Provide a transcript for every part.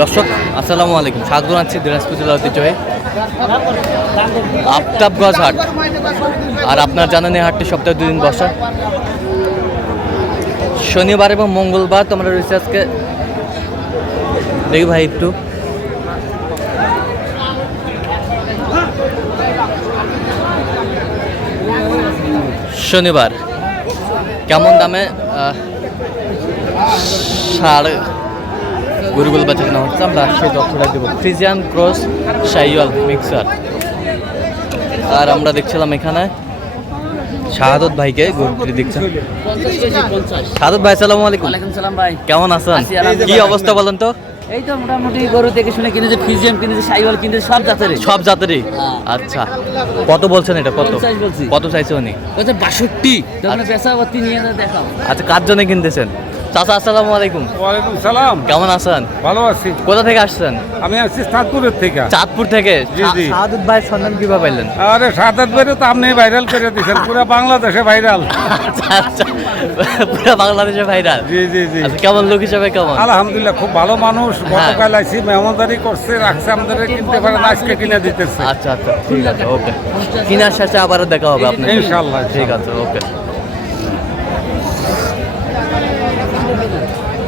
দর্শক, আসসালামু আলাইকুম। স্বাগত জানাচ্ছি দিনাজপুর জেলার ঐতিহ্যে আফতাবগঞ্জ হাট। আর আপনার জানেন এই হাটটি সপ্তাহে দুদিন বসা। শনিবার এবং মঙ্গলবার তোমরা রয়েছে আজকে। দেখি ভাই একটু। শনিবার। কেমন দামে সার গরুগুলো বেচা কেনা হচ্ছে আমরা সেই তথ্যটা দেবো। ফ্রিজিয়ান ক্রস সাইওয়াল মিক্সার আর আমরা দেখছিলাম এখানে শাহাদত ভাইকে গরুটি দেখছেন শাহাদত ভাই সালাম আলাইকুম। সালাম ভাই। কেমন আছেন? কি অবস্থা বলেন তো? এই তো মোটামুটি গরু দেখে শুনে কিনেছে ফিজিয়াম কিনেছে সাইওয়াল কিনেছে সব জাতের সব জাতেরই? হ্যাঁ। আচ্ছা। কত বলছেন এটা? কত? কত চাইছে উনি? বাষট্টি। পেশা ভর্তি নিয়ে দেখাও। আচ্ছা কার জন্য কিনতেছেন? চাচা আসসালামু আলাইকুম। ওয়ালাইকুম সালাম। কেমন আছেন? ভালো আছি। কোথা থেকে আসছেন? আমি আসছি সাতপুরের থেকে। চাঁদপুর থেকে? জি। ভাই সন্ধান কীভাবে পাইলেন? আরে সাতাত বেরে তো আপনি ভাইরাল করে দিয়েছেন পুরো বাংলাদেশে ভাইরাল আচ্ছা আচ্ছা। পুরো বাংলাদেশে ভাইরাল জি জি জি। আচ্ছা কেমন লোক হিসাবে কেমন? আলহামদুলিল্লাহ খুব ভালো মানুষ। হ্যাঁ। গতকাল আইসি মেহমানদারি করছে রাখছে আমাদের কিনতে পারেন আজকে কিনে দিতেছে। আচ্ছা আচ্ছা ঠিক আছে ওকে। কিনার শেষে আবারও দেখা হবে আপনার। ইনশাল্লাহ, ঠিক আছে ওকে ওই সাইওয়াল সাতান্ন সাতান্ন সাতান্ন সাতান্ন সাতান্ন দিলে হবে দাম চুয়াত্তর চুয়াত্তরে গরু ওঠে গরু দাম কম এই যে আছে টাকা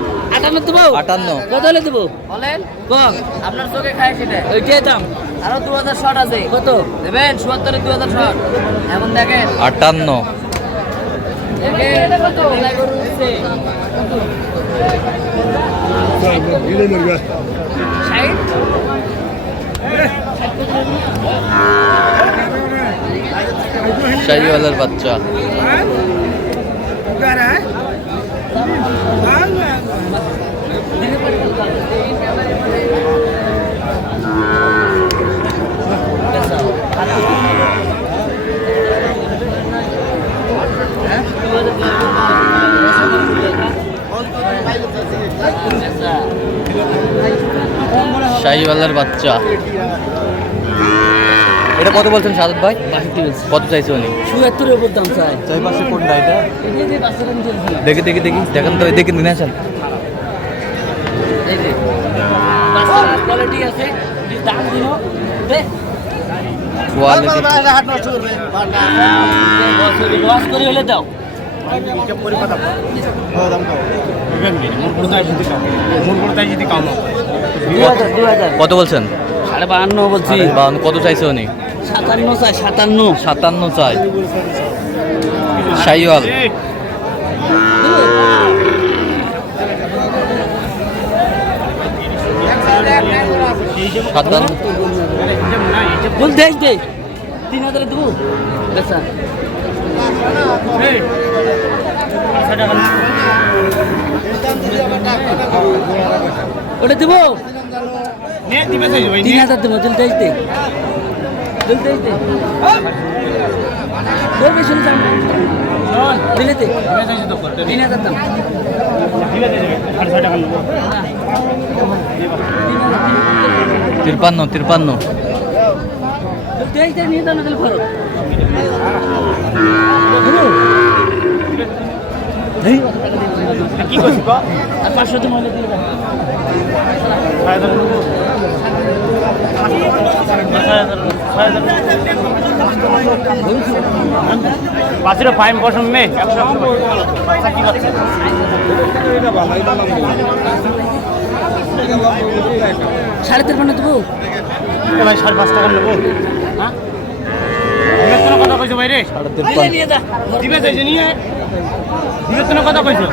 আটান্ন দেবো? আটান্ন। কত হলে দেবো? বলেন। কম আপনার চোখে খায় সেটা। ওইটাই দাম। আরও দু হাজার শর্ট আছে। কত? দেবেন? চুয়াত্তরে দু হাজার শর্ট এখন দেখেন। আটান্ন। বাচ্চা। শাহিওয়ালের বাচ্চা। এটা কত বলছেন সাদত ভাই? কত চাইছে উনি? চুয়াত্তরের উপর দাম চাই। চাই পাশে কোনটা এটা। দেখি দেখি দেখি। দেখেন তো দেখে নিয়ে আসেন। কোয়ালিটি আছে যদি দাম দিন দে। কোয়ালিটি লস করে হলে দাও। দু হাজার দু হাজার কত বলছেন? সাড়ে বাহান্ন বলছি। বাউন্ন কত চাইছে উনি? সাতান্ন চাই সাতান্ন। সাতান্ন চাই। শাহিওয়াল। সাতান্ন। বল দেখ দে। তিন হাজারে দেবো। আচ্ছা ওটা দেবো? তিন হাজার দেবো জল দেখ দে। জল দেখ দে। তোর বেশি হলে যাব। দিলে দে। তিন হাজার দাম তিরপান্ন তিরপান্ন। দেখ দে নিয়ে তাহলে খরচ আর পাঁচশো তো মহিলা দিয়ে ফাইম পশম মে একশো সাড়ে তিরপান্ন দেবো। ভাই সাড়ে পাঁচ টাকা নেব? হ্যাঁ? কথা কইছো ভাই রে? সাড়ে যা দিবে চাইছে নিয়ে। বিবেচনা কথা কইছো?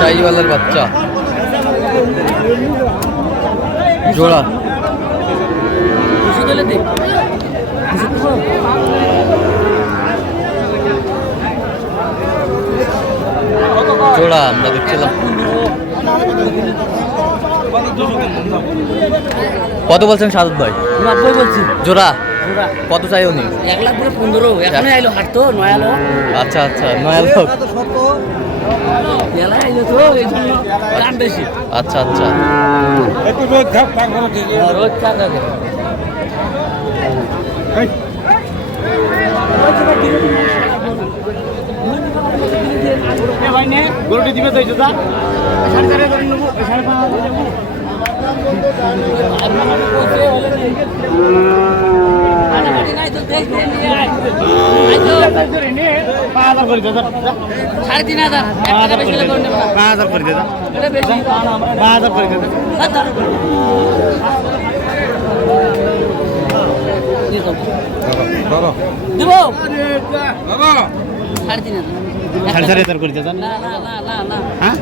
শাহিওয়ালের বাচ্চা। জোড়া। জোড়া আমরা দেখছিলাম। কত বলছেন সাদত ভাই? নব্বই বলছি। জোড়া। কত চাই উনি? এক লাখ করে পনেরো। এখনই আইলো হাট তো নয় আলো। আচ্ছা আচ্ছা নয়া লোক তো এই বেশি। আচ্ছা আচ্ছা। থাক গরুটি দিবে তো সাড়ে চারে করে নেব সাড়ে পাঁচ হাজার নেব নে পাঁচ হাজার করে দে যা, যা। সাড়ে তিন হাজার। পাঁচ হাজার। আচ্ছা। দেবো সাড়ে তিন হাজার সাড়ে হ্যাঁ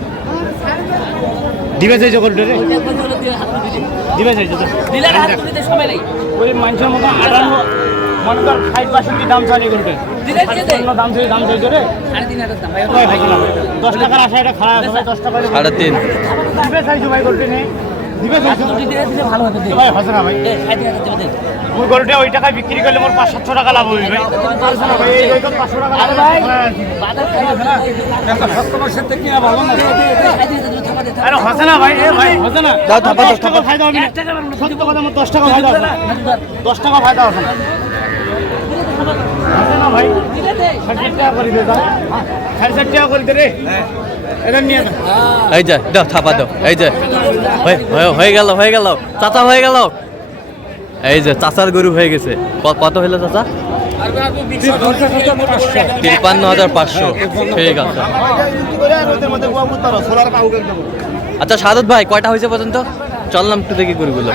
দিবে চাইছো তো দিলে হাত দিতে সময় নেই ওই মানুষের মতো আটান্ন মনে কর ষাট বাষট্টি দাম দিলে দিয়ে দাম চাই দাম চাইছো রে সাড়ে তিন হাজার দাম। ভাই কয় ভাই। কিনা? দশ টাকার আশা এটা খারাপ ভাই দশ টাকা সাড়ে তিন। দিবে চাইছো ভাই গরুটি নেই দিবে চাইছো? ভালো হবে ভাই না ভাই। ওই গরুটা ওই টাকায় বিক্রি করলে মোর পাঁচ সাতশো টাকা লাভ হবে ভাই। পাঁচশো টাকা হবে। একটা সাথে কিনা ভালো না? আরে না ভাই এ ভাই হচ্ছে না। দাও, থাপা, দশ টাকা ফায়দা হবে না। সত্য কথা আমার দশ টাকা ফায়দা হবে না। দশ টাকা ফায়দা হবে না। এই যে, দাও, থাপা দাও। এই যে, হয়ে- গেল, হয়ে গেল। চাচা হয়ে গেল। এই যে, চাচার গরু হয়ে গেছে। কত হলো চাচা? তিপ্পান্ন হাজার পাঁচশো। ঠিক আছে। আচ্ছা সাদত ভাই, কয়টা হয়েছে পর্যন্ত? চললাম একটু দেখি গরুগুলো।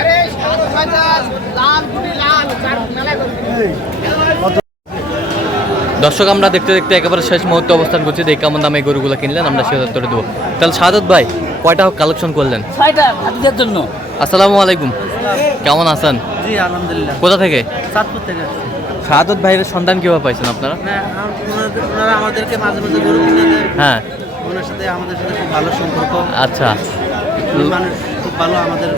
দর্শক আমরা দেখতে দেখতে একেবারে শেষ মুহূর্তে অবস্থান করছি। দেখি কেমন দামে গরুগুলো কিনলেন আমরা সে উত্তরে দেবো। তাহলে সাদত ভাই কয়টা কালেকশন করলেন? জন্য। আসসালামু আলাইকুম। কেমন আছেন? জি আলহামদুলিল্লাহ। কোথা থেকে? চাঁদপুর থেকে সাদত ভাইয়ের সন্ধান কীভাবে পাইছেন আপনারা? আমাদেরকে মাঝে মাঝে গরু কিনে হ্যাঁ। ওনার সাথে আমাদের সাথে খুব ভালো সম্পর্ক। আচ্ছা। খুব ভালো আমাদের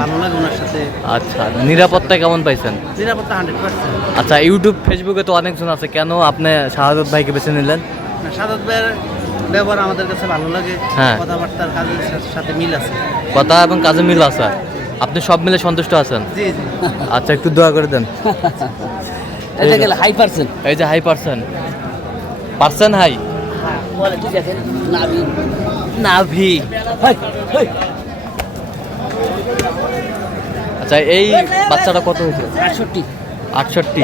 ভালো লাগে ওনার সাথে। আচ্ছা নিরাপত্তা কেমন পাইছেন? নিরাপত্তা হান্ড্রেড পার্সেন্ট। আচ্ছা ইউটিউব ফেসবুকে তো অনেকজন আছে কেন আপনি শাহাদত ভাইকে বেছে নিলেন? ভাইয়ের ব্যবহার আমাদের কাছে ভালো লাগে হ্যাঁ। কথাবার্তার কাজের সাথে মিল আছে। কথা এবং কাজে মিল আছে। আপনি সব মিলে সন্তুষ্ট আছেন? জি জি। আচ্ছা একটু দোয়া করে দেন। এটা গেলে হাই পার্সেন্ট এই যে হাই পার্সেন পার্সেন হাই? বলে ঠিক আছে। নাভি। নাভি। Hi hi. আচ্ছা এই বাচ্চাটা কত হয়েছে আটষট্টি। আটষট্টি।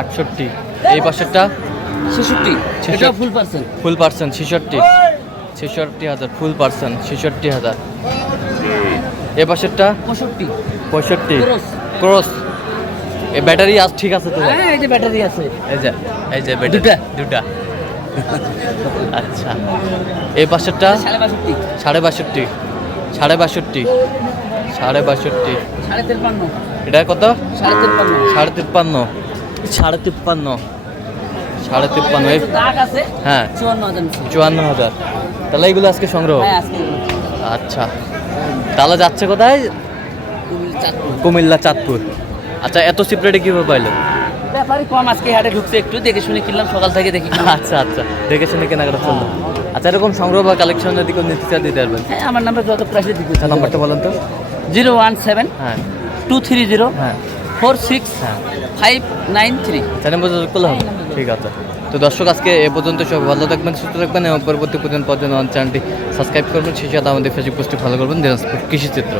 আটষট্টি। এই পাশেরটা? ছেষট্টি। এটা ফুল পার্সেন্ট ফুল পার্সেন্ট ছেষট্টি। ছেষট্টি হাজার ফুল পার্সেন্ট ছেষট্টি হাজার। এ পাশেরটা? পঁয়ষট্টি। পঁয়ষট্টি। ক্রস। এ ব্যাটারি আজ ঠিক আছে তো হ্যাঁ এই যে ব্যাটারি আছে। এই যে এই যে ব্যাটারি। দুটা? দুটা। আচ্ছা। এই পাশেরটা? সাড়ে বাষট্টি। সাড়ে বাষট্টি। সাড়ে বাষট্টি। সাড়ে বাষট্টি। সাড়ে তেপ্পান্ন। এটা কত? সাড়ে তেপ্পান্ন। সাড়ে তিপ্পান্ন। সাড়ে তিপ্পান্ন। সাড়ে তিপ্পান্ন। হ্যাঁ। চুয়ান্ন হাজার তাহলে এইগুলো আজকে সংগ্রহ হ্যাঁ আচ্ছা। তাহলে যাচ্ছে কোথায়? কুমিল্লা চাঁদপুর। আচ্ছা এত সিপ্রেটে কীভাবে পাইলেন ব্যাপারই কম আজকে হাটে ঢুকছে একটু দেখে শুনে কিনলাম সকাল থেকে দেখি আচ্ছা আচ্ছা। দেখে শুনে কেনাকাটা চলল। আচ্ছা এরকম সংগ্রহ বা কালেকশনের দিকে নিতে চাই দিতে পারবেন। হ্যাঁ আমার নাম্বার যত প্রাইসে দিতে আচ্ছা নাম্বারটা বলেন তো। জিরো ওয়ান সেভেন হ্যাঁ। টু থ্রি জিরো হ্যাঁ। ফোর সিক্স হ্যাঁ ফাইভ নাইন থ্রি। চ্যানেল পর্যন্ত করলে হবে। ঠিক আছে। তো দর্শক আজকে এ পর্যন্ত সব ভালো থাকবেন সুস্থ থাকবেন এবং পরবর্তী পর্যন্ত পর্যন্ত চ্যানেলটি সাবস্ক্রাইব করবেন। সেই সাথে আমাদের ফেসবুক পোস্টটি ফলো করবেন। দিনাজপুর কৃষি চিত্র।